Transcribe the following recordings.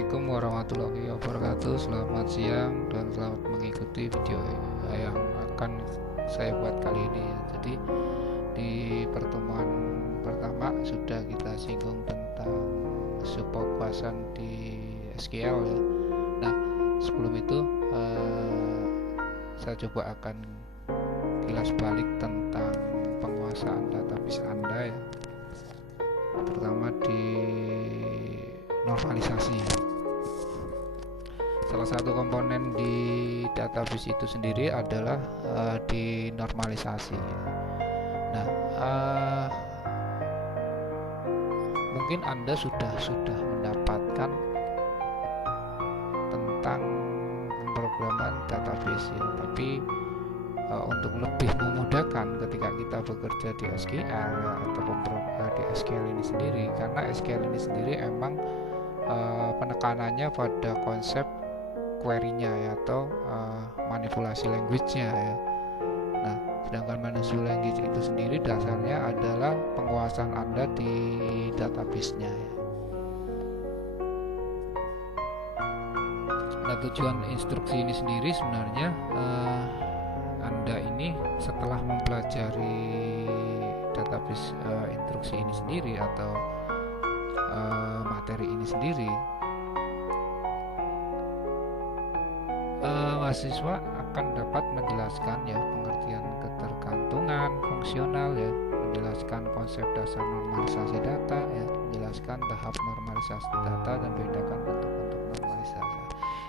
Assalamualaikum warahmatullahi wabarakatuh. Selamat siang dan selamat mengikuti video yang akan saya buat kali ini ya. Jadi di pertemuan pertama sudah kita singgung tentang subpopulasi di SQL ya. Nah, sebelum itu saya coba akan kilas balik tentang penguasaan database Anda ya. Pertama di normalisasi. Salah satu komponen di database itu sendiri adalah di normalisasi. Nah, mungkin Anda sudah mendapatkan tentang pemrograman database ya, tapi untuk lebih memudahkan ketika kita bekerja di SQL atau di SQL ini sendiri, karena SQL ini sendiri emang penekanannya pada konsep query-nya ya, atau manipulasi language-nya ya. Nah, sedangkan manipulasi language itu sendiri dasarnya adalah penguasaan Anda di database-nya ya. Nah, tujuan instruksi ini sendiri sebenarnya Anda ini setelah mempelajari database instruksi ini sendiri atau materi ini sendiri, mahasiswa akan dapat menjelaskan ya pengertian ketergantungan fungsional ya, menjelaskan konsep dasar normalisasi data ya, menjelaskan tahap normalisasi data dan bedakan bentuk-bentuk normalisasi.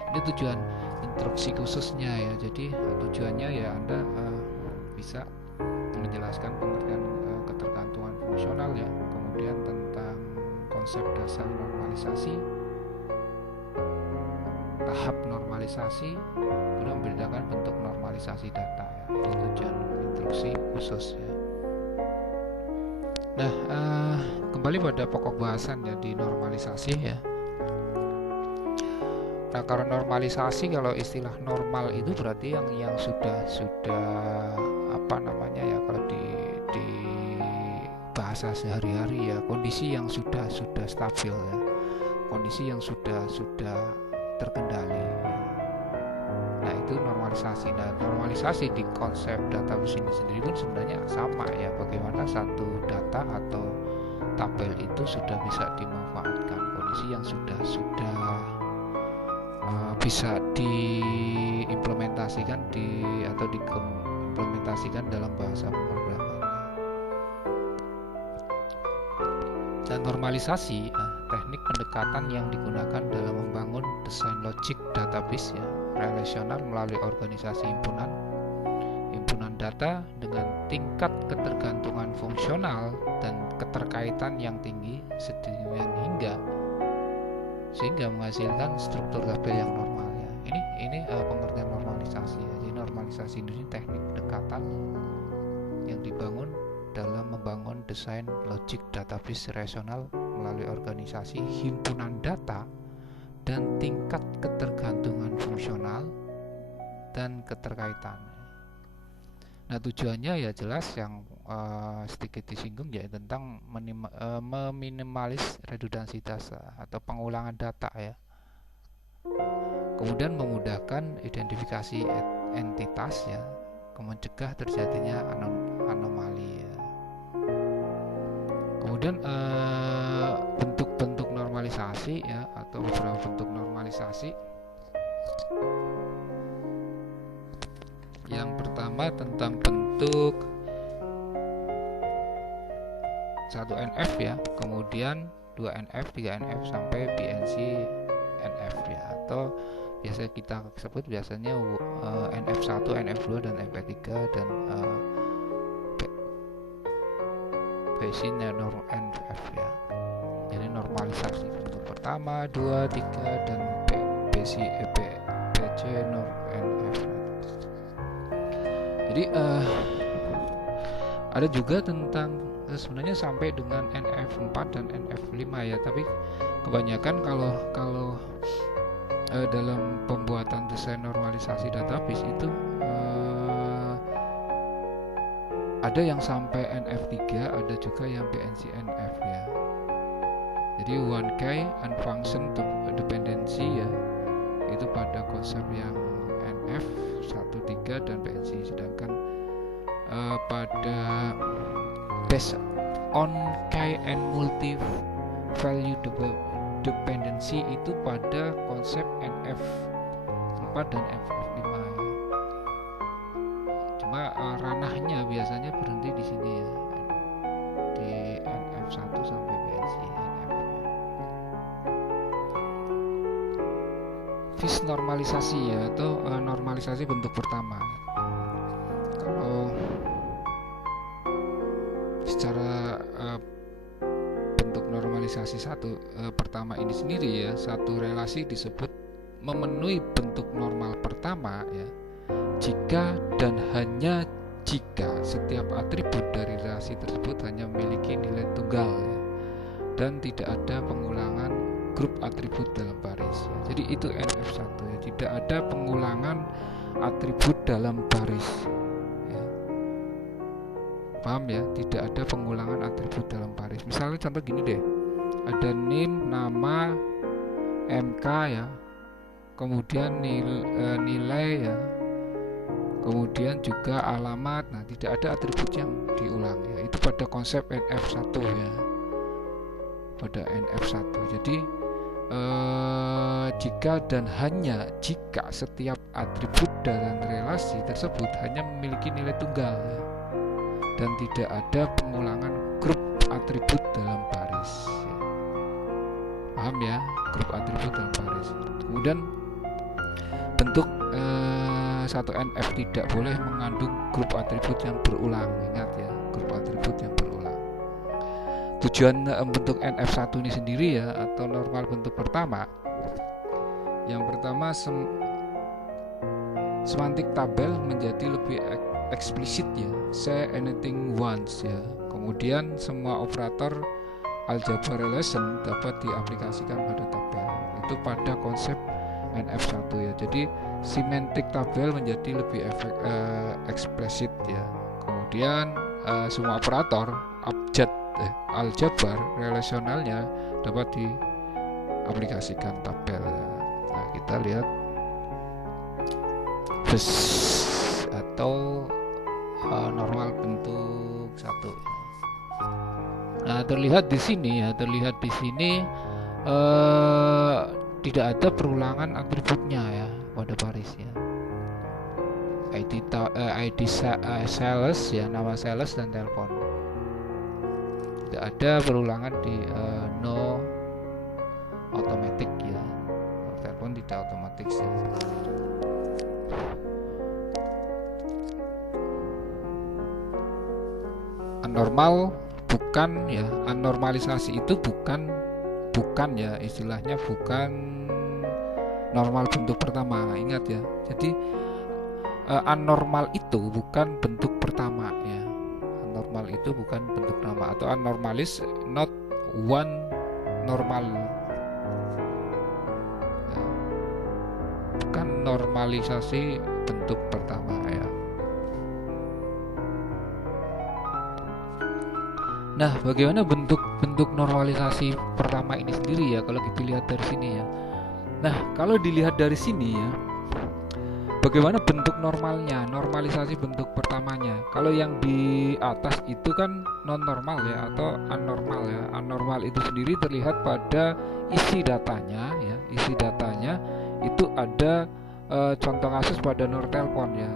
Ini tujuan instruksi khususnya ya. Jadi tujuannya ya Anda bisa menjelaskan pengertian ketergantungan fungsional ya, kemudian tentang konsep dasar normalisasi, tahap normalisasi, kemudian membedakan bentuk normalisasi data ya. Ini tujuan instruksi khusus ya. Nah, kembali pada pokok bahasan ya di normalisasi ya. Nah, kalau normalisasi, kalau istilah normal itu berarti yang sudah apa namanya ya, kalau di bahasa sehari-hari ya, kondisi yang sudah stabil ya, kondisi yang sudah terkendali. Nah, itu normalisasi. Nah, normalisasi di konsep database ini sendiri pun sebenarnya sama ya, bagaimana satu data atau tabel itu sudah bisa dimanfaatkan, kondisi yang sudah bisa diimplementasikan atau diimplementasikan dalam bahasa pemrograman. Dan normalisasi, teknik pendekatan yang digunakan dalam membangun desain logik database ya, relasional melalui organisasi himpunan data dengan tingkat ketergantungan fungsional dan keterkaitan yang tinggi sedemikian sehingga menghasilkan struktur tabel yang normal ya. Ini pengertian normalisasi ya. Jadi normalisasi ini teknik pendekatan yang dibangun dalam membangun desain logik database relasional melalui organisasi himpunan data dan tingkat ketergantungan fungsional dan keterkaitan. Nah, tujuannya ya jelas yang sedikit disinggung ya, tentang meminimalis redundansitas atau pengulangan data ya. Kemudian memudahkan identifikasi entitas ya, mencegah terjadinya anomali ya. Kemudian bentuk-bentuk normalisasi ya, atau beberapa bentuk normalisasi. Yang pertama tentang bentuk 1NF ya, kemudian 2NF, 3NF sampai BNC NF ya, atau biasa kita sebut biasanya NF1, NF2 dan NF3 dan BC NF ya. Jadi normalisasi bentuk pertama, 2, 3 dan BC BC NF. Jadi ada juga tentang sebenarnya sampai dengan NF4 dan NF5 ya, tapi kebanyakan kalau dalam pembuatan desain normalisasi database itu ada yang sampai NF3, ada juga yang BNC NF ya. Jadi 1K unfunction dependency ya, itu pada konsep yang NF 13 dan PNC. Sedangkan pada based on K and multi value dependency itu pada konsep NF4 dan FF5 ya. Cuma ranahnya biasanya berhenti di sini ya, di NF1 sampai PNC NF. Vis normalisasi ya, atau normalisasi bentuk pertama. Kalau secara bentuk normalisasi pertama ini sendiri ya, satu relasi disebut memenuhi bentuk normal pertama ya, jika dan hanya jika setiap atribut dari relasi tersebut hanya memiliki nilai tunggal ya, dan tidak ada pengulangan grup atribut dalam baris ya. Jadi itu NF1 ya, tidak ada pengulangan atribut dalam baris ya. Paham ya, tidak ada pengulangan atribut dalam baris. Misalnya contoh gini deh, ada name, nama, MK ya, kemudian nilai ya, kemudian juga alamat. Nah, tidak ada atribut yang diulang ya. Itu pada konsep NF1 ya, pada NF1. Jadi jika dan hanya jika setiap atribut dalam relasi tersebut hanya memiliki nilai tunggal ya, dan tidak ada pengulangan grup atribut dalam baris ya. Paham ya, grup atribut dalam baris. Kemudian bentuk satu NF tidak boleh mengandung grup atribut yang berulang. Ingat ya, grup atribut yang berulang. Tujuan bentuk NF1 ini sendiri ya, atau normal bentuk pertama, yang pertama semantik tabel menjadi lebih eksplisit ya, say anything once ya. Kemudian semua operator algebra relation dapat diaplikasikan pada tabel. Itu pada konsep NF1 ya. Jadi semantik tabel menjadi lebih eksplisit ya. Kemudian semua operator aljabar relasionalnya dapat diaplikasikan tabel. Nah, kita lihat atau normal bentuk 1. Nah, terlihat di sini tidak ada perulangan atributnya ya pada baris ya. ID sales ya, nama sales dan telepon. Tidak ada perulangan di no automatic ya. Telepon tidak otomatis ya. Anormal bukan ya, anormalisasi itu bukan ya, istilahnya bukan normal bentuk pertama. Ingat ya. Jadi anormal itu bukan bentuk pertama ya. Anormal itu bukan bentuk nama, atau anormalis not one normal ya. Bukan normalisasi bentuk pertama ya. Nah, bagaimana bentuk normalisasi pertama ini sendiri ya, kalau kita lihat dari sini ya. Nah, kalau dilihat dari sini ya, bagaimana bentuk normalnya, normalisasi bentuk pertamanya. Kalau yang di atas itu kan non normal ya, atau anormal ya. Anormal itu sendiri terlihat pada isi datanya ya. Isi datanya itu ada contoh kasus pada nomor telepon ya.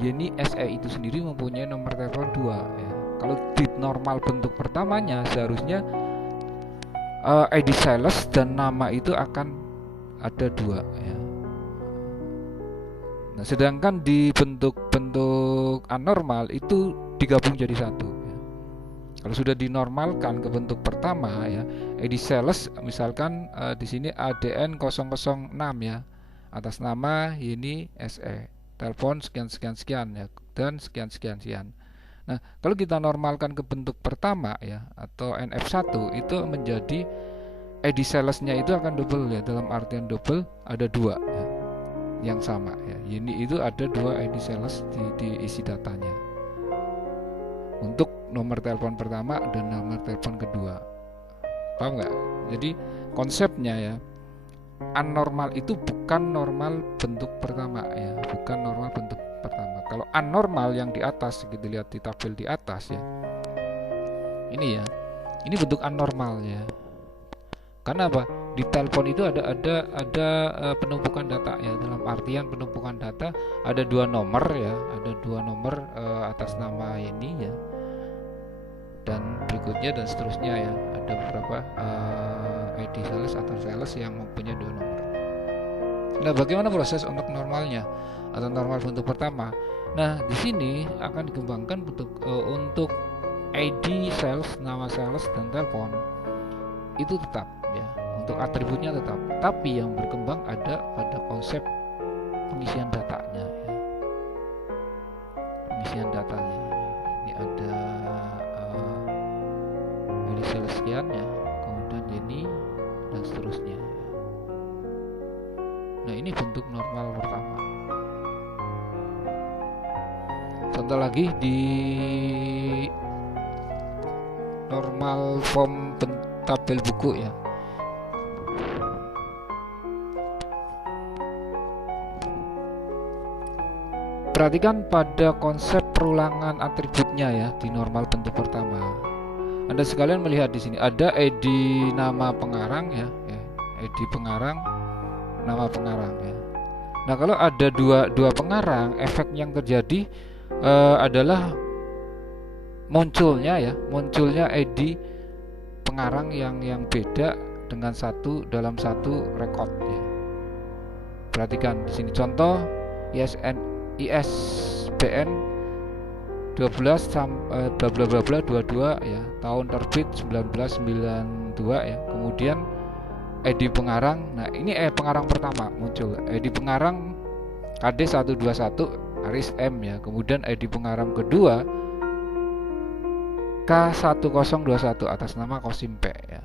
Yeni SE itu sendiri mempunyai nomor telepon 2 ya. Kalau di normal bentuk pertamanya seharusnya ID sales dan nama itu akan ada 2 ya. Nah, sedangkan di bentuk anormal itu digabung jadi 1 ya. Kalau sudah dinormalkan ke bentuk pertama ya, ID sales misalkan di sini ADN 006 ya, atas nama Yeni SE, telepon sekian ya, dan sekian. Nah, kalau kita normalkan ke bentuk pertama ya, atau NF1, itu menjadi ID salesnya itu akan double ya, dalam artian double ada 2 ya, yang sama ya. Ini itu ada 2 ID sales di isi datanya untuk nomor telepon pertama dan nomor telepon kedua. Paham nggak? Jadi konsepnya ya, anormal itu bukan normal bentuk pertama ya, bukan normal bentuk pertama. Kalau anormal yang di atas, kita lihat di tabel di atas ya, ini ya, ini bentuk anormal ya. Karena apa? Di telepon itu ada penumpukan data ya. Dalam artian penumpukan data ada 2 nomor ya, ada 2 nomor atas nama ini ya, dan berikutnya dan seterusnya ya. Ada beberapa ID sales atau sales yang mempunyai 2 nomor. Nah, bagaimana proses untuk normalnya atau normal bentuk pertama? Nah, di sini akan dikembangkan bentuk untuk ID sales, nama sales dan telepon itu tetap ya, untuk atributnya tetap, tapi yang berkembang ada pada konsep pengisian datanya ya. Pengisian datanya ini ada ID sales sekian ya, kemudian ini dan seterusnya. Nah, ini bentuk normal pertama. Contoh lagi di normal form tabel buku ya. Perhatikan pada konsep perulangan atributnya ya di normal bentuk pertama. Anda sekalian melihat di sini ada ID nama pengarang ya, ID pengarang, nama pengarang ya. Nah, kalau ada dua pengarang, efek yang terjadi adalah munculnya ID pengarang yang beda dengan dalam satu rekod ya. Perhatikan di sini contoh ISBN 12 bla bla bla bla 22 ya, tahun terbit 1992 ya. Kemudian ID pengarang, nah ini pengarang pertama muncul, ID pengarang KD 121 Aris M ya. Kemudian ID pengarang kedua K1021 atas nama Kosim P ya.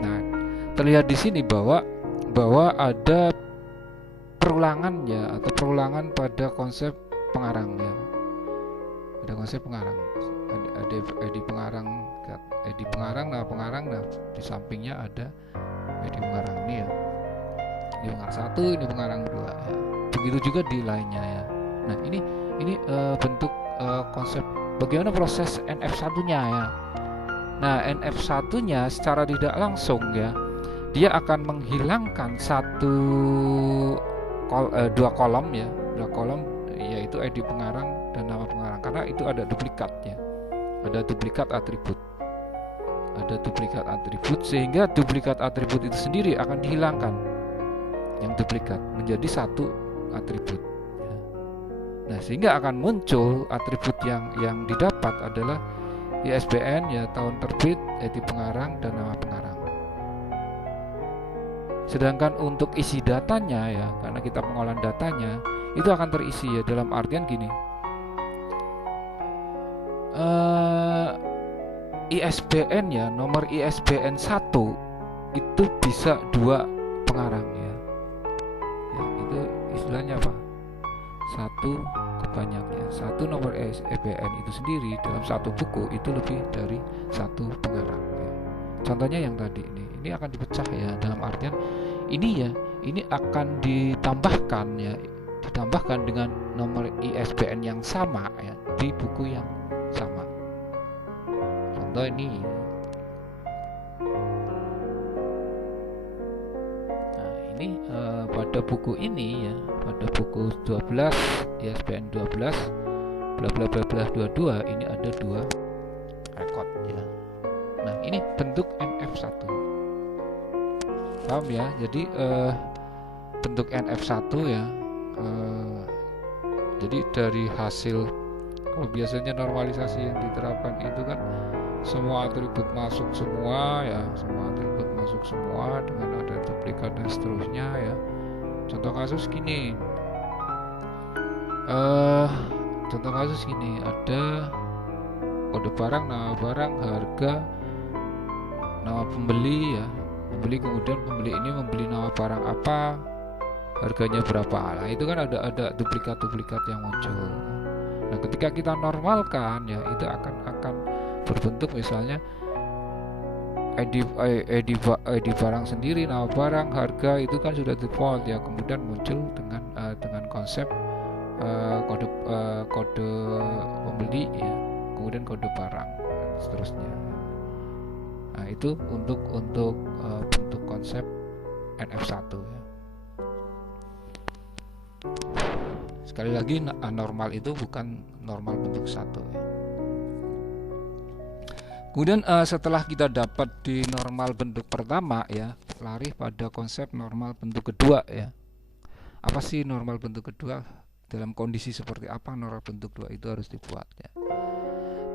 Nah, terlihat di sini bahwa ada perulangan ya, atau perulangan pada konsep pengarang ya. Ada konsep pengarang, ada ID pengarang, nama pengarang, nah di sampingnya ada ID pengarang ini ya. Ini pengarang 1, ini pengarang 2 ya. Begitu juga di lainnya ya. Nah, ini bentuk konsep bagaimana proses NF1-nya ya. Nah, NF1-nya secara tidak langsung ya, dia akan menghilangkan dua kolom ya, yaitu ID pengarang dan nama pengarang, karena itu ada duplikat ya, ada duplikat atribut, sehingga duplikat atribut itu sendiri akan dihilangkan, yang duplikat menjadi satu atribut ya. Nah, sehingga akan muncul atribut yang didapat adalah ISBN ya, tahun terbit, ID pengarang dan nama pengarang. Sedangkan untuk isi datanya ya, karena kita pengolahan datanya itu akan terisi ya, dalam artian gini, ISBN ya, nomor ISBN 1 itu bisa 2 pengarang ya, itu istilahnya apa? Satu kebanyaknya, satu nomor ISBN itu sendiri dalam satu buku itu lebih dari 1 pengarang ya. Contohnya yang tadi ini akan dipecah ya, dalam artian ini akan ditambahkan dengan nomor ISBN yang sama ya, di buku yang sama. Contoh ini. Nah, ini pada buku ini ya, pada buku 12 ISBN 12 bla bla bla bla 22 ini ada 2 rekod ya. Nah, ini bentuk NF1. Paham ya? Jadi bentuk NF1 ya. Jadi dari hasil, kalau biasanya normalisasi yang diterapkan itu kan semua atribut masuk semua ya, dengan ada duplikat dan seterusnya ya. Contoh kasus gini, ada kode barang, nama barang, harga, nama pembeli ya, kemudian pembeli ini membeli nama barang apa, harganya berapa. Nah, itu kan ada duplikat yang muncul. Nah, ketika kita normalkan ya, itu akan berbentuk misalnya ID barang sendiri, nama barang, harga itu kan sudah default ya. Kemudian muncul dengan konsep kode pembeli ya, kemudian kode barang dan seterusnya. Nah, itu untuk bentuk konsep NF1 ya. Sekali lagi, normal itu bukan normal bentuk 1 ya. Kemudian setelah kita dapat di normal bentuk pertama ya, lari pada konsep normal bentuk kedua ya. Apa sih normal bentuk kedua? Dalam kondisi seperti apa normal bentuk 2 itu harus dibuat ya.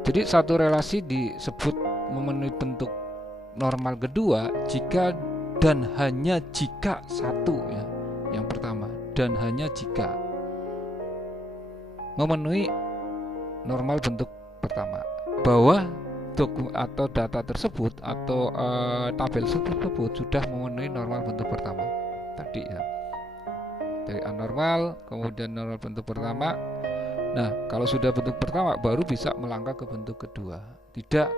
Jadi satu relasi disebut memenuhi bentuk normal kedua jika dan hanya jika satu ya. Yang pertama, dan hanya jika memenuhi normal bentuk pertama, bahwa dokumen atau data tersebut atau tabel tersebut sudah memenuhi normal bentuk pertama tadi ya. Dari anormal kemudian normal bentuk pertama. Nah, kalau sudah bentuk pertama baru bisa melangkah ke bentuk kedua. Tidak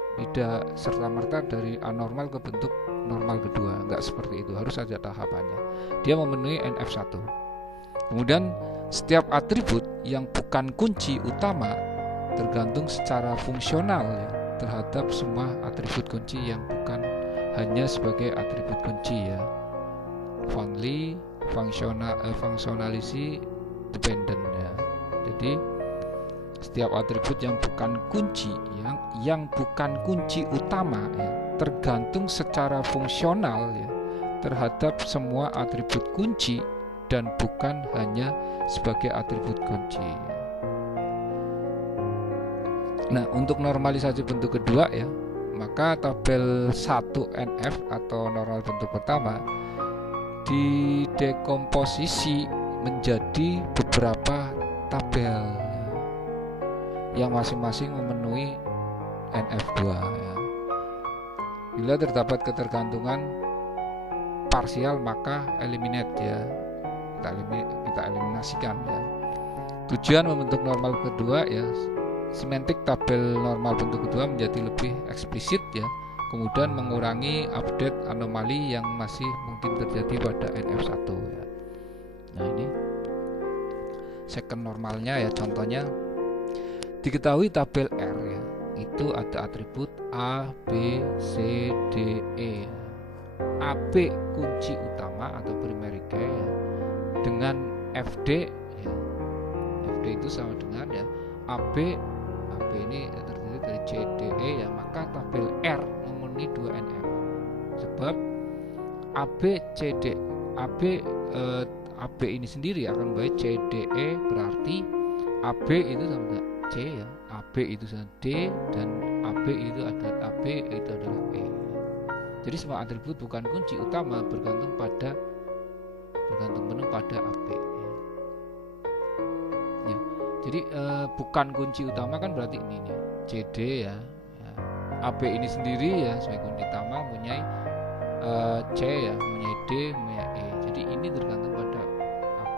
serta-merta dari anormal ke bentuk normal kedua, enggak seperti itu, harus ada tahapannya. Dia memenuhi NF1. Kemudian setiap atribut yang bukan kunci utama tergantung secara fungsional ya, terhadap semua atribut kunci yang bukan hanya sebagai atribut kunci ya. Foundly, functionality, dependent ya. Jadi setiap atribut yang bukan kunci yang bukan kunci utama ya, tergantung secara fungsional ya terhadap semua atribut kunci dan bukan hanya sebagai atribut kunci ya. Nah, untuk normalisasi bentuk kedua ya, maka tabel 1NF atau normal bentuk pertama didekomposisi menjadi beberapa tabel yang masing-masing memenuhi NF2 ya. Bila terdapat ketergantungan parsial maka eliminate ya, kita eliminasikan ya. Tujuan membentuk normal kedua ya, semantik tabel normal bentuk kedua menjadi lebih eksplisit ya, kemudian mengurangi update anomali yang masih mungkin terjadi pada NF1 ya. Nah, ini second normalnya ya, contohnya diketahui tabel R ya, itu ada atribut A, B, C, D, E. AB kunci utama atau primary key ya, dengan FD ya. FD itu sama dengan ya AB ini terdiri dari C, D, E ya, maka tabel R memenuhi 2NF. Sebab AB ini sendiri akan membawa C, D, E, berarti AB itu sama dengan C ya, AB itu sama D, dan AB itu adalah E. Jadi semua atribut bukan kunci utama bergantung penuh pada AB ya. Jadi bukan kunci utama kan berarti ini nih, CD ya. AB ini sendiri ya sebagai kunci utama mempunyai C ya, mempunyai D, mempunyai E. Jadi ini tergantung pada AB.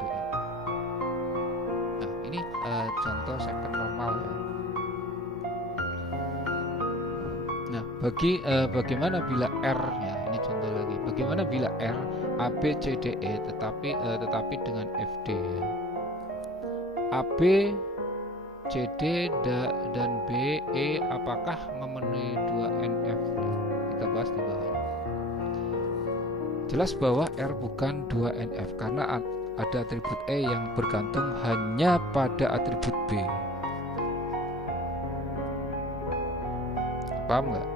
Nah, ini contoh second normal ya. Nah, bagaimana bila R ya, ini contoh lagi. Bagaimana bila R AB C D E tetapi dengan FD ya. AB C D dan B E apakah memenuhi 2NF ya? Kita bahas di bawah. Jelas bahwa R bukan 2NF karena ada atribut E yang bergantung hanya pada atribut B. Paham nggak?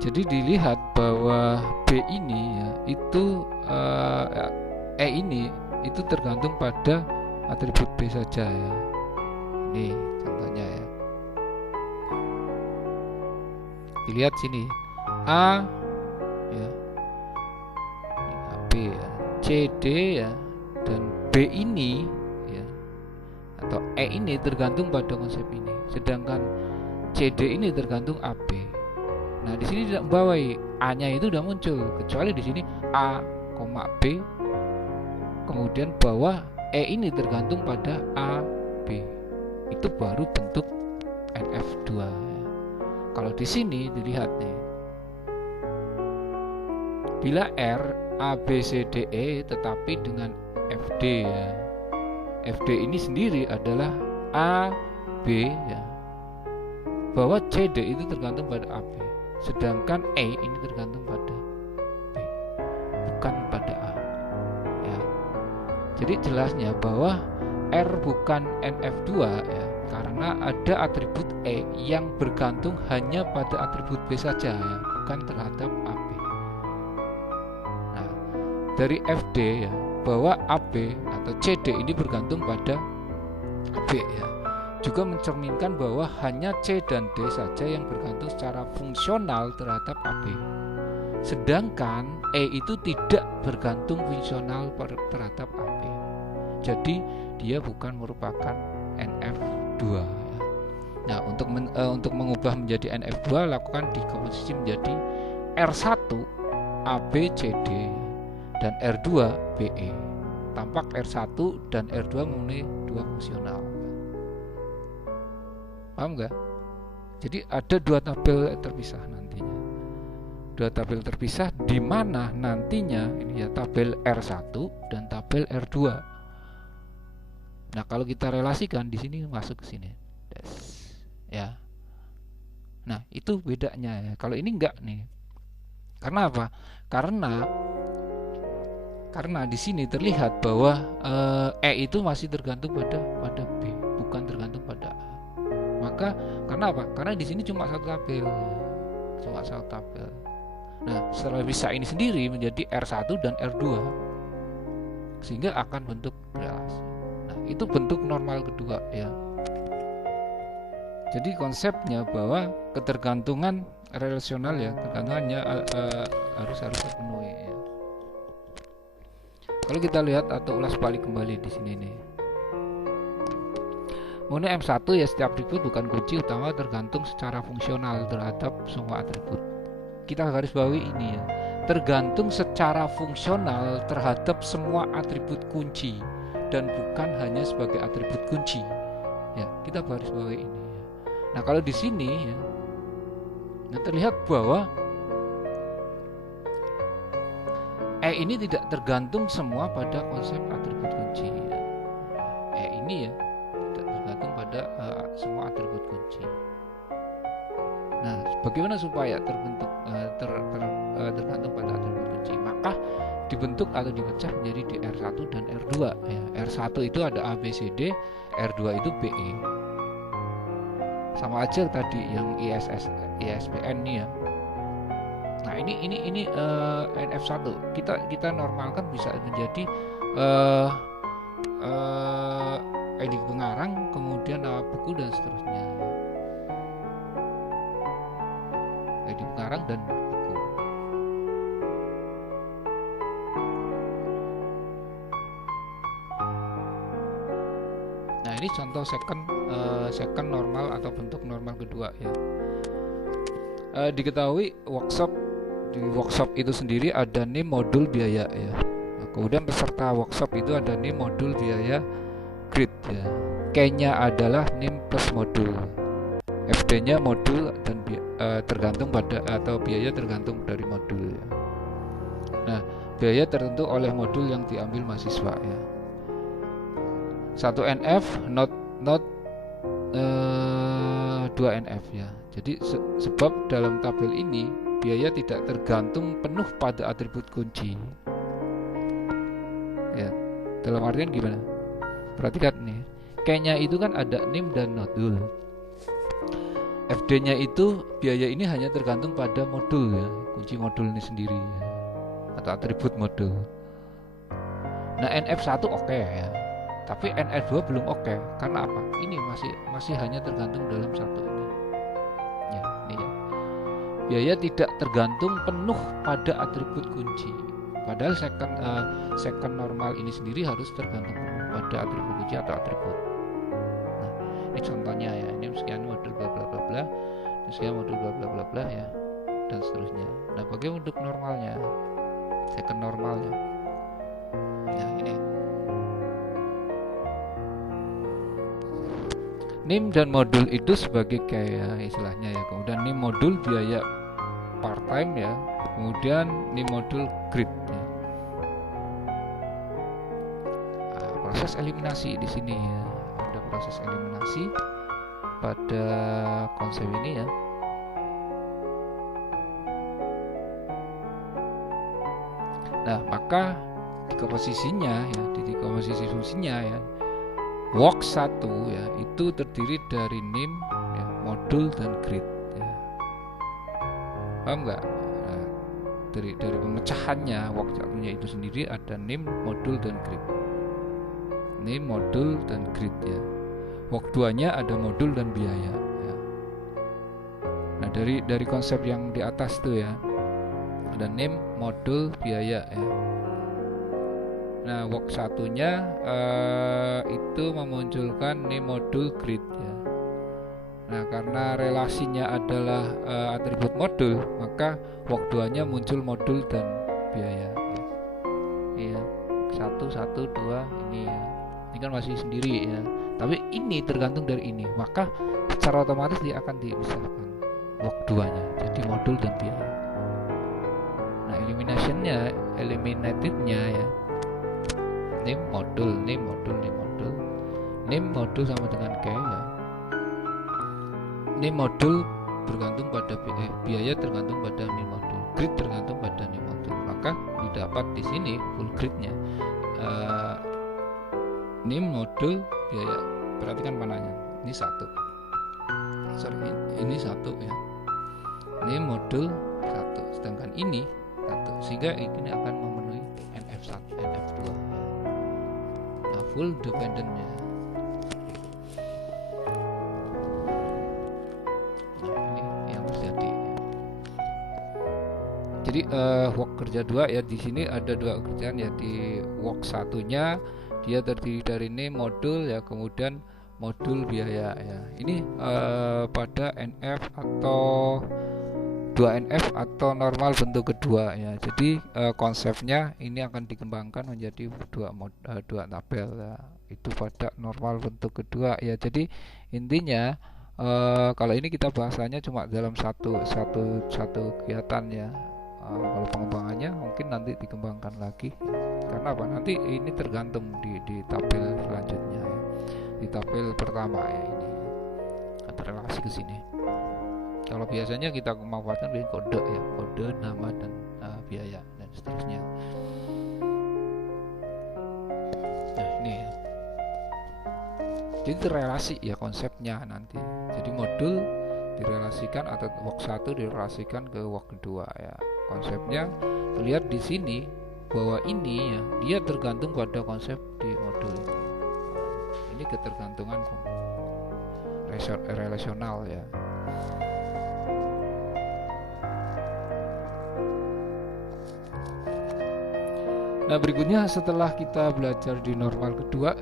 Jadi dilihat bahwa B ini ya itu E ini itu tergantung pada atribut B saja ya. Ini contohnya ya. Dilihat sini A ya, ini B ya, C D ya, dan B ini ya atau E ini tergantung pada konsep ini, sedangkan CD ini tergantung AB. Nah, di sini tidak membawai A-nya itu sudah muncul, kecuali di sini A, B, kemudian bawah E ini tergantung pada A, B. Itu baru bentuk NF2 ya. Kalau di sini dilihat nih, bila R A B C D E tetapi dengan FD ya. FD ini sendiri adalah A B ya. Bahwa CD itu tergantung pada AB, sedangkan E ini tergantung pada B, bukan pada A ya. Jadi jelasnya bahwa R bukan NF2 ya, karena ada atribut E yang bergantung hanya pada atribut B saja ya, bukan terhadap AB. Nah, dari FD ya, bahwa AB atau CD ini bergantung pada AB ya, juga mencerminkan bahwa hanya C dan D saja yang bergantung secara fungsional terhadap AB. Sedangkan E itu tidak bergantung fungsional terhadap AB. Jadi dia bukan merupakan NF2 ya. Nah, untuk mengubah menjadi NF2, lakukan dekomposisi menjadi R1 ABCD dan R2 BE. Tampak R1 dan R2 memenuhi dua fungsional. Paham nggak? Jadi ada dua tabel terpisah nantinya. Dua tabel terpisah di mana nantinya ini ya tabel R1 dan tabel R2. Nah, kalau kita relasikan di sini masuk ke sini. Ya. Nah, itu bedanya ya. Kalau ini enggak nih. Karena apa? Karena di sini terlihat bahwa E itu masih tergantung pada B, bukan tergantung pada A. Maka karena apa? Karena di sini cuma satu tabel. Nah, setelah bisa ini sendiri menjadi R1 dan R2 sehingga akan bentuk relasi. Nah, itu bentuk normal kedua ya. Jadi konsepnya bahwa ketergantungan relasional ya, tergantungannya harus terpenuhi ya. Kalau kita lihat atau ulas balik kembali di sini nih. Mengenai M1 ya, setiap atribut bukan kunci utama tergantung secara fungsional terhadap semua atribut. Kita garis bawahi ini ya. Tergantung secara fungsional terhadap semua atribut kunci dan bukan hanya sebagai atribut kunci. Ya, kita garis bawahi ini ya. Nah, kalau di sini ya, nah terlihat bahwa E ini tidak tergantung semua pada konsep atribut kunci ya. E ini ya tergantung pada semua atribut kunci. Nah, bagaimana supaya tergantung pada atribut kunci? Maka dibentuk atau dipecah menjadi di R1 dan R2 ya. R1 itu ada A, B, C, D, R2 itu BE. Sama aja tadi yang ISBN nih ya. Nah, ini NF1 kita normalkan bisa menjadi ID pengarang, kemudian nama buku dan seterusnya. ID pengarang dan buku. Nah, ini contoh second normal atau bentuk normal kedua ya. Diketahui di workshop itu sendiri ada nih modul biaya ya. Nah, kemudian peserta workshop itu ada nih modul biaya grid ya. K-nya adalah NIM plus modul, FD-nya modul dan tergantung pada atau biaya tergantung dari modul ya. Nah, biaya tertentu oleh modul yang diambil mahasiswa ya. 1 NF not 2 NF ya. Jadi sebab dalam tabel ini biaya tidak tergantung penuh pada atribut kunci ya. Dalam artian gimana? Perhatikan nih, K-nya itu kan ada NIM dan modul. FD-nya itu biaya ini hanya tergantung pada modul ya, kunci modul ini sendiri ya, atau atribut modul. Nah, NF1 oke ya, tapi NF2 belum oke. Karena apa? Ini masih hanya tergantung dalam satu ini. Ya, ini ya. Biaya tidak tergantung penuh pada atribut kunci. Padahal second normal ini sendiri harus tergantung pada atribut kunci atau atribut. Nah, ini contohnya ya. Ini sekian modul bla bla bla bla, sekian modul bla bla bla bla ya, dan seterusnya. Nah, bagaimana untuk normalnya? Second normalnya. Nah, ini. NIM dan modul itu sebagai kayak istilahnya ya. Kemudian NIM modul biaya part time ya. Kemudian NIM modul grid ya. Nah, proses eliminasi di sini ya. Ada proses eliminasi pada konsep ini ya. Nah, maka di komposisinya ya, di komposisi fungsinya ya, work 1 ya itu terdiri dari NIM ya, modul dan grid ya. Paham nggak? Nah, dari pemecahannya work 1-nya itu sendiri ada NIM, modul dan grid. NIM, modul dan grid ya. Work 2-nya ada modul dan biaya ya. Nah, dari konsep yang di atas tuh ya, ada NIM, modul, biaya ya. Nah, work 1-nya itu memunculkan NIM, modul, grid ya. Nah, karena relasinya adalah atribut modul, maka work 2-nya muncul modul dan biaya ya. Iya, 1, 1, 2 ini ya. Ini kan masih sendiri ya. Tapi ini tergantung dari ini, maka secara otomatis dia akan dipisahkan work 2-nya jadi modul dan biaya. Nah, eliminatednya ya, NIM modul, NIM modul, NIM modul. NIM modul sama dengan K ya. NIM modul bergantung pada biaya tergantung pada NIM modul, grid tergantung pada NIM modul. Maka didapat di sini full gridnya NIM modul biaya. Perhatikan panahnya. Ini 1. Sorry, ini 1 ya. NIM modul 1, sedangkan ini 1, sehingga ini akan memenuhi NF1, NF2 ya. Nah, full dependentnya. Nah, ini yang terjadi. Jadi work kerja 2 ya, di sini ada 2 kerjaan ya. Di work 1-nya dia terdiri dari NIM modul ya, kemudian modul biaya ya. Ini pada NF atau 2NF atau normal bentuk kedua ya. Jadi konsepnya ini akan dikembangkan menjadi dua tabel ya. Itu pada normal bentuk kedua ya. Jadi intinya kalau ini kita bahasanya cuma dalam satu kegiatan ya. Kalau pengembangannya mungkin nanti dikembangkan lagi. Karena apa? Nanti ini tergantung di tabel selanjutnya ya. Di tabel pertama ya, ini ada relasi ke sini. Kalau biasanya kita memanfaatkan kode ya, kode, nama dan biaya dan seterusnya. Nah, ini ya. Jadi relasi ya konsepnya nanti. Jadi modul direlasikan atau work 1 direlasikan ke work kedua ya. Konsepnya terlihat di sini bahwa ini ya dia tergantung pada konsep di modul ini. Ini ketergantungan relasional ya. Nah, berikutnya setelah kita belajar di normal kedua,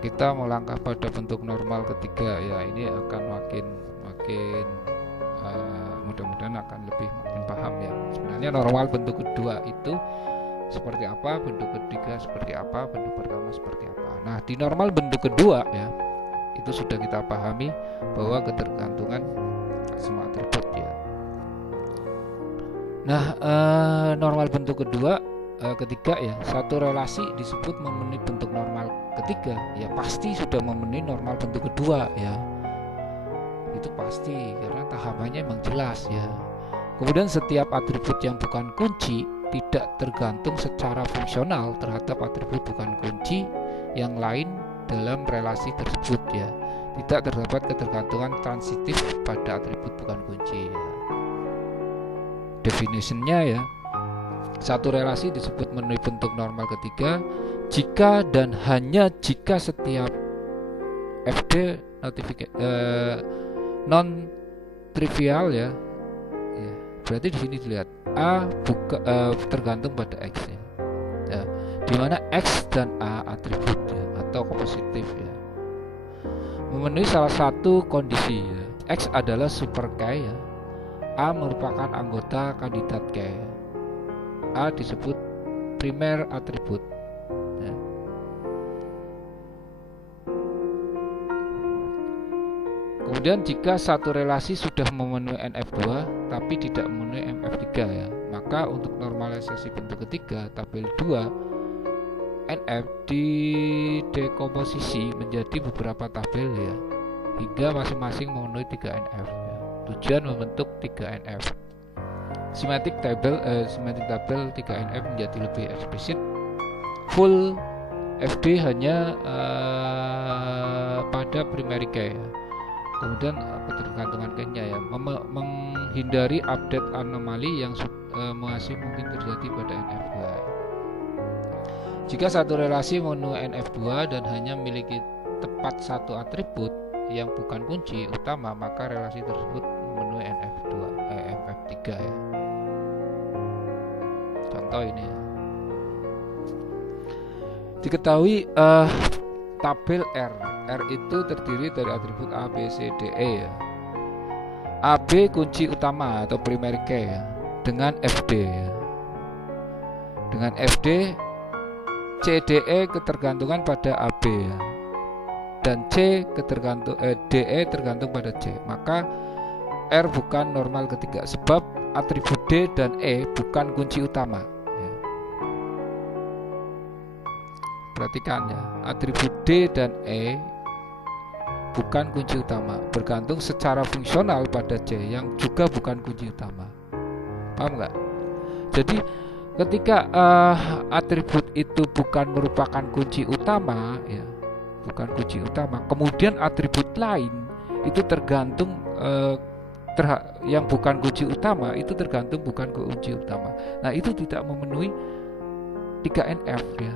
kita melangkah pada bentuk normal ketiga ya. Ini akan makin mudah-mudahan akan lebih makin paham ya. Sebenarnya normal bentuk kedua itu seperti apa, bentuk ketiga seperti apa, bentuk pertama seperti apa. Nah, di normal bentuk kedua ya, itu sudah kita pahami bahwa ketergantungan semua atribut ya. Nah, normal bentuk kedua ketiga ya, satu relasi disebut memenuhi bentuk normal ketiga ya, pasti sudah memenuhi normal bentuk kedua ya. Itu pasti karena tahapannya memang jelas ya. Kemudian setiap atribut yang bukan kunci tidak tergantung secara fungsional terhadap atribut bukan kunci yang lain dalam relasi tersebut ya. Tidak terdapat ketergantungan transitif pada atribut bukan kunci ya. Definitionnya ya, satu relasi disebut memenuhi bentuk normal ketiga jika dan hanya jika setiap FD non trivial ya. Berarti di sini dilihat A tergantung pada X ya. Di mana X dan A atribut ya, atau kompositif ya. Memenuhi salah satu kondisi ya. X adalah super K ya. A merupakan anggota kandidat K ya. A disebut primer atribut ya. Kemudian jika satu relasi sudah memenuhi NF2 tapi tidak memenuhi MF3 ya, maka untuk normalisasi bentuk ketiga tabel 2 NF didekomposisi menjadi beberapa tabel ya, hingga masing-masing memenuhi 3 NF ya. Tujuan membentuk 3 NF. Semantik tabel 3 NF menjadi lebih eksplisit. Full FD hanya pada primary key ya. Kemudian ketergantungan key-nya ya, menghindari update anomali yang masih mungkin terjadi pada NF2. Jika satu relasi memenuhi NF2 dan hanya memiliki tepat satu atribut yang bukan kunci utama, maka relasi tersebut memenuhi MF3 ya. Contoh ini ya. Diketahui tabel R itu terdiri dari atribut A, B, C, D, E ya. A, B kunci utama atau primary key ya, dengan FD ya. Dengan FD C, D, E ketergantungan pada AB ya, dan C DE tergantung pada C. Maka R bukan normal ketiga sebab atribut D dan E bukan kunci utama ya. Perhatikan ya, atribut D dan E bukan kunci utama, bergantung secara fungsional pada C yang juga bukan kunci utama. Paham nggak? Jadi ketika atribut itu bukan merupakan kunci utama ya, bukan kunci utama, kemudian atribut lain itu tergantung yang bukan kunci utama itu tergantung bukan kunci utama. Nah, itu tidak memenuhi 3NF ya.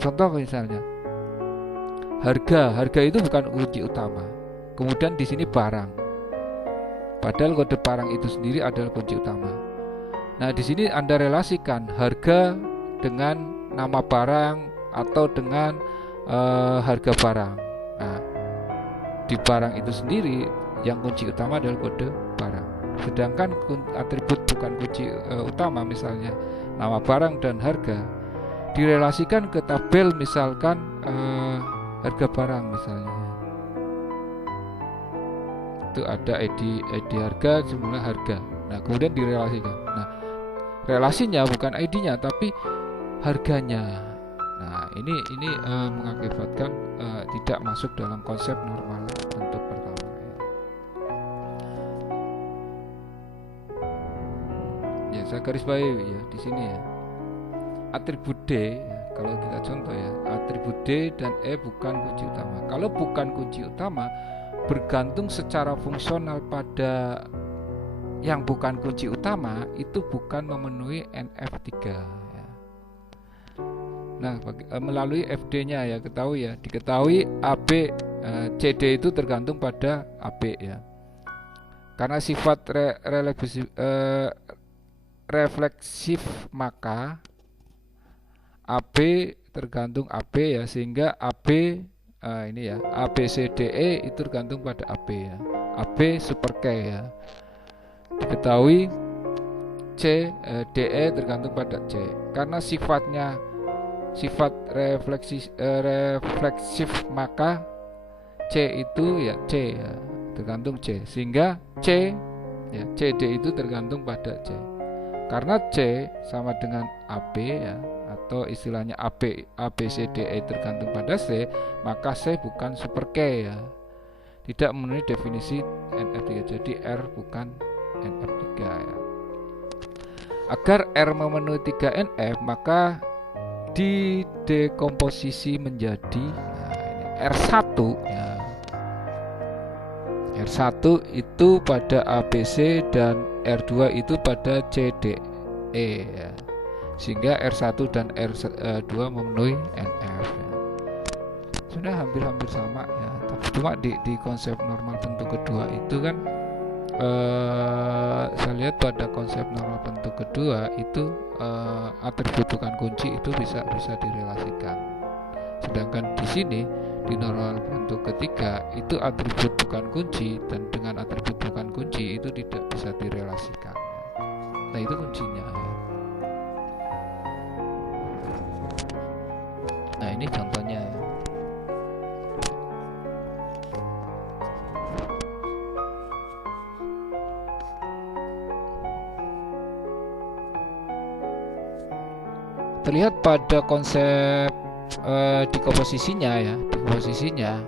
Contoh misalnya harga itu bukan kunci utama. Kemudian di sini barang, padahal kode barang itu sendiri adalah kunci utama. Nah, di sini Anda relasikan harga dengan nama barang atau dengan harga barang. Nah, di barang itu sendiri yang kunci utama adalah kode barang. Sedangkan atribut bukan kunci utama, misalnya nama barang dan harga, direlasikan ke tabel misalkan harga barang misalnya. Itu ada ID harga, jumlah harga. Nah, kemudian direlasikan. Nah, relasinya bukan ID-nya tapi harganya. Nah, ini mengakibatkan tidak masuk dalam konsep normal bentuk pertama ya. Ya, saya garis bawahi ya di sini ya. Atribut D ya, kalau kita contoh ya, atribut D dan E bukan kunci utama. Kalau bukan kunci utama, bergantung secara fungsional pada yang bukan kunci utama, itu bukan memenuhi NF3 ya. Nah, melalui FD-nya ya, diketahui AB CD itu tergantung pada AB ya. Karena sifat refleksif maka AB tergantung AB ya, sehingga AB ini ya, ABCDE itu tergantung pada AB ya. AB super K ya. Diketahui DE tergantung pada C. Karena sifat refleksif maka C itu ya C ya, tergantung C, sehingga C ya, CD itu tergantung pada C. Karena C sama dengan AB ya, atau istilahnya ABCDE tergantung pada C, maka C bukan super K ya, tidak memenuhi definisi NF3. Jadi R bukan NF3 ya. Agar R memenuhi 3 NF, maka didekomposisi menjadi R1 ya. R1 itu pada ABC dan R2 itu pada CDE ya. Sehingga R1 dan R2 memenuhi NF ya. Sudah hampir-hampir sama ya. Tapi cuma di konsep normal bentuk kedua itu kan saya lihat pada konsep normal bentuk kedua itu atribut bukan kunci itu bisa direlasikan. Sedangkan di sini di normal bentuk ketiga itu atribut bukan kunci, dan dengan atribut bukan kunci itu tidak bisa direlasikan. Nah, itu kuncinya ya. Nah, ini contohnya ya. terlihat pada konsep dekomposisinya ya. Dekomposisinya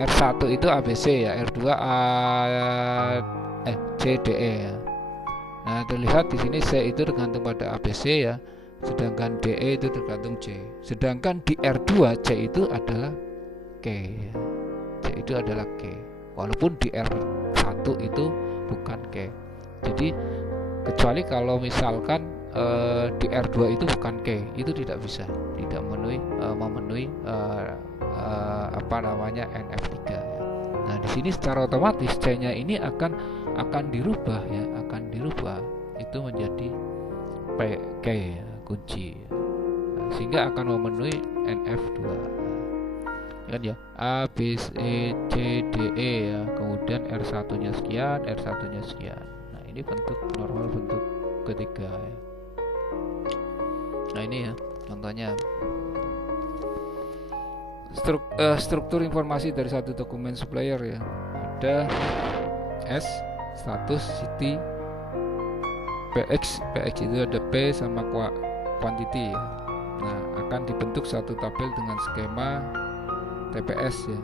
R1 itu ABC ya, R2 C D E ya. Nah, terlihat di sini C itu tergantung pada ABC ya, sedangkan DE itu tergantung C. Sedangkan di R2 C itu adalah K ya. C itu adalah K. Walaupun di R1 itu bukan K. Jadi kecuali kalau misalkan di R2 itu bukan K, itu tidak bisa, tidak memenuhi NF3 ya. Nah, di sini secara otomatis C-nya ini akan dirubah ya, itu menjadi K ya, kunci ya. Nah, sehingga akan memenuhi NF2 kan ya, A B C D E ya, kemudian R1-nya sekian, R1-nya sekian. Nah, ini bentuk normal bentuk ketiga ya. Nah, ini ya contohnya. Struktur informasi dari satu dokumen supplier ya. Ada S, status, city, PX itu ada P sama quantity ya. Nah, akan dibentuk satu tabel dengan skema TPS ya.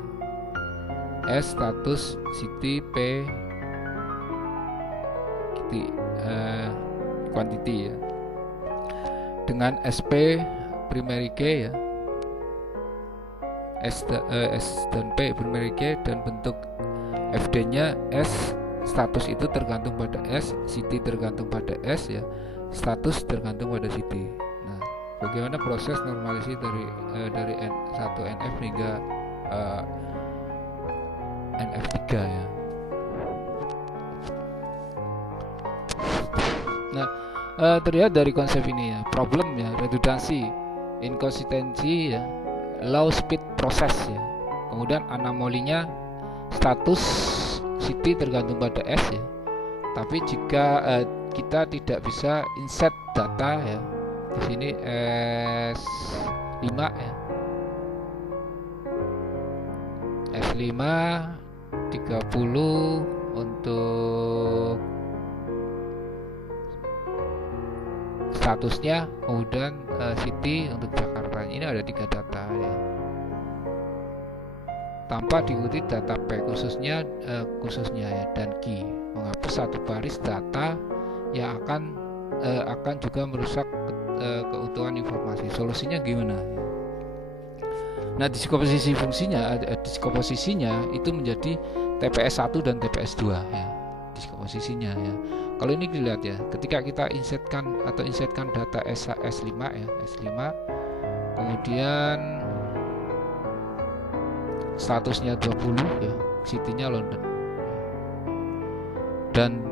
S, status, city, P, quantity ya. Dengan SP primary key ya. S dan P primary key, dan bentuk FD-nya S, status itu tergantung pada S, city tergantung pada S ya, status tergantung pada city. Nah, bagaimana proses normalisasi dari N1 NF hingga NF3 ya. Nah, terlihat dari konsep ini ya, problem ya, redundansi, inkonsistensi ya, low speed proses ya. Kemudian anomalinya status city tergantung pada S ya. Tapi jika kita tidak bisa insert data ya, di sini S5 ya. S5 30 untuk statusnya, kemudian city untuk Jakarta. Ini ada 3 data ya, tanpa diikuti data P khususnya ya, dan key, menghapus satu baris data yang akan juga merusak keutuhan informasi. Solusinya gimana? Nah, diskomposisinya itu menjadi TPS1 dan TPS2 ya, diskomposisinya ya. Kalau ini dilihat ya, ketika kita insertkan data S5 ya, S5, kemudian statusnya 20 ya, city-nya London, dan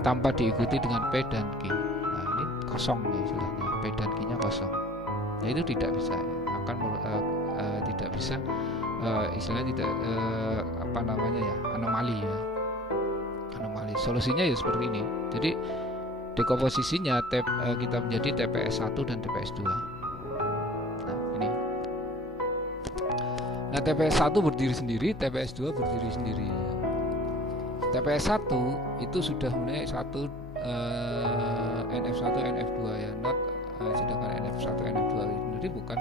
tanpa diikuti dengan P dan Q. Nah, ini kosong ya istilahnya, P dan Q-nya kosong. Nah, itu tidak bisa ya, tidak bisa istilahnya tidak anomali ya. Solusinya ya seperti ini. Jadi dekomposisinya kita menjadi TPS1 dan TPS2. Nah, ini. Nah, TPS1 berdiri sendiri, TPS2 berdiri sendiri. TPS1 itu sudah menaik satu NF1, NF2 ya, sedangkan NF1, NF2 sendiri bukan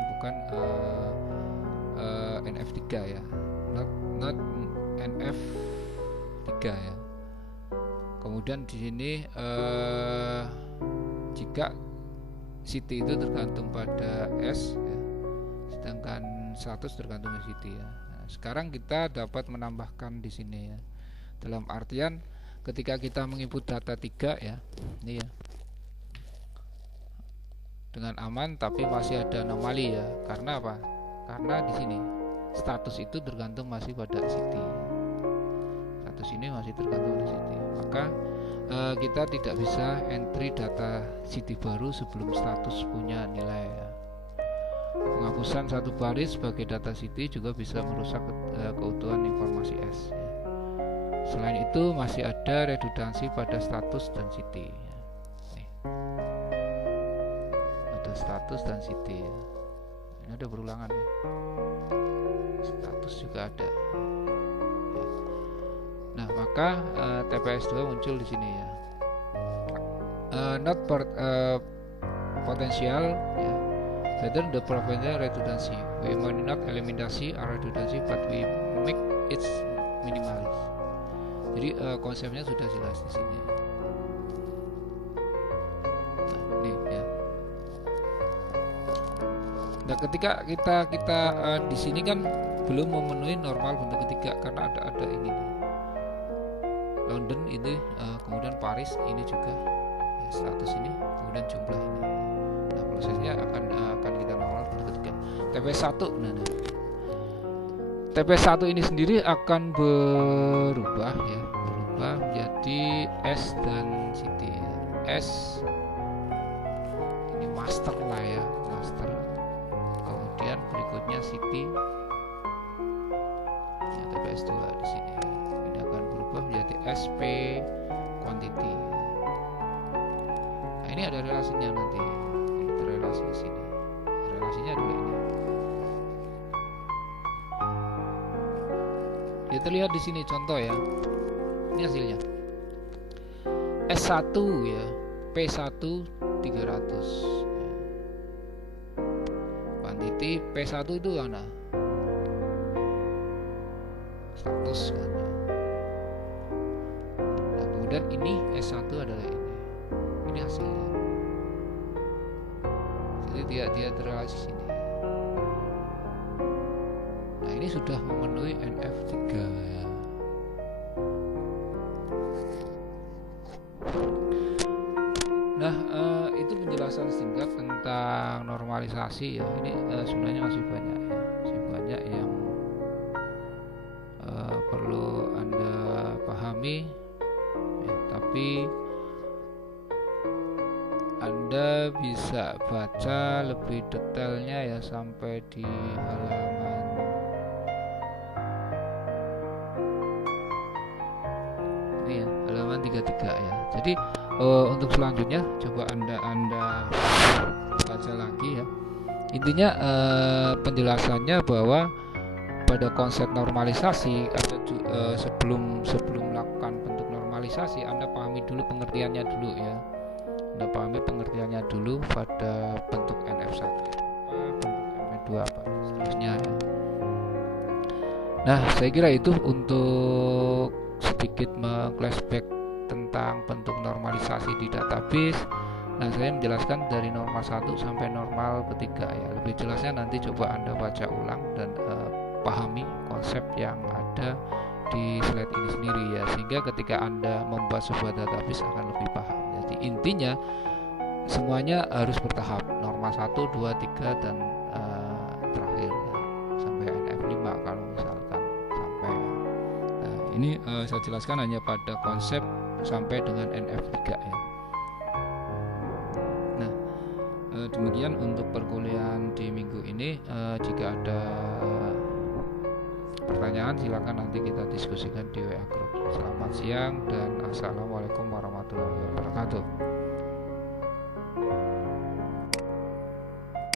NF3 ya, not NF3 ya. Kemudian di sini jika city itu tergantung pada S ya, sedangkan status tergantung pada city ya. Nah, sekarang kita dapat menambahkan di sini ya, dalam artian ketika kita menginput data 3 ya, ini ya, dengan aman, tapi masih ada anomali ya. Karena apa? Karena di sini status itu tergantung masih pada city. Status ini masih tergantung pada city. Maka kita tidak bisa entry data city baru sebelum status punya nilai ya. Penghapusan satu baris sebagai data city juga bisa merusak keutuhan informasi S ya. Selain itu masih ada redundansi pada status dan city ya. Nih, ada status dan city ya. Ini ada berulangan ya. Status juga ada. Nah, maka TPS2 muncul di sini ya. potensial ya, better the prevention redundancy. We might not eliminasi redundancy but we make it minimalis. Jadi konsepnya sudah jelas di sini. Nah, ini ya. Nah, ketika kita di sini kan belum memenuhi normal bentuk ketiga karena ada ini nih. London ini, kemudian Paris ini juga ya, 100 ini, kemudian jumlah ini. Nah, prosesnya akan kita normal bentuk ketiga. TP1 TP1 ini sendiri akan berubah menjadi S dan City. S ini master lah ya, master. Kemudian berikutnya City. Ya, TPS2 di sini. Ini akan berubah menjadi SP quantity. Nah, ini ada relasinya nanti. Ini terrelasi di sini. Relasinya dulu ini. Ya, terlihat di sini contoh ya. Ini hasilnya. S1 ya, P1 300. Quantity P1 itu mana? 100 kan. Nah, kemudian ini S1 adalah ini. Ini hasilnya. Jadi dia terrelasi sini. Nah, ini sudah memenuhi NF3 ya. Nah, itu penjelasan singkat tentang normalisasi ya. Ini sebenarnya masih banyak ya, masih banyak yang perlu Anda pahami ya, tapi Anda bisa baca lebih detailnya ya sampai di halaman ini ya, halaman 33 ya. Jadi untuk selanjutnya coba anda baca lagi ya. Intinya penjelasannya bahwa pada konsep normalisasi sebelum melakukan bentuk normalisasi Anda pahami dulu pengertiannya dulu ya. Anda pahami pengertiannya dulu pada bentuk NF1 bentuk NF2 apa dan seterusnya ya. Nah, saya kira itu untuk sedikit meng-flashback tentang bentuk normalisasi di database. Nah, saya menjelaskan dari normal 1 sampai normal ketiga ya. Lebih jelasnya nanti coba Anda baca ulang dan pahami konsep yang ada di slide ini sendiri ya, sehingga ketika Anda membuat sebuah database akan lebih paham. Jadi intinya semuanya harus bertahap, normal 1, 2, 3 dan terakhir ya, sampai NF5 kalau misalkan sampai. Nah, ini saya jelaskan hanya pada konsep sampai dengan NF3 ya. Nah, demikian untuk perkuliahan di minggu ini. Jika ada pertanyaan silakan nanti kita diskusikan di WA Group. Selamat siang dan assalamualaikum warahmatullahi wabarakatuh.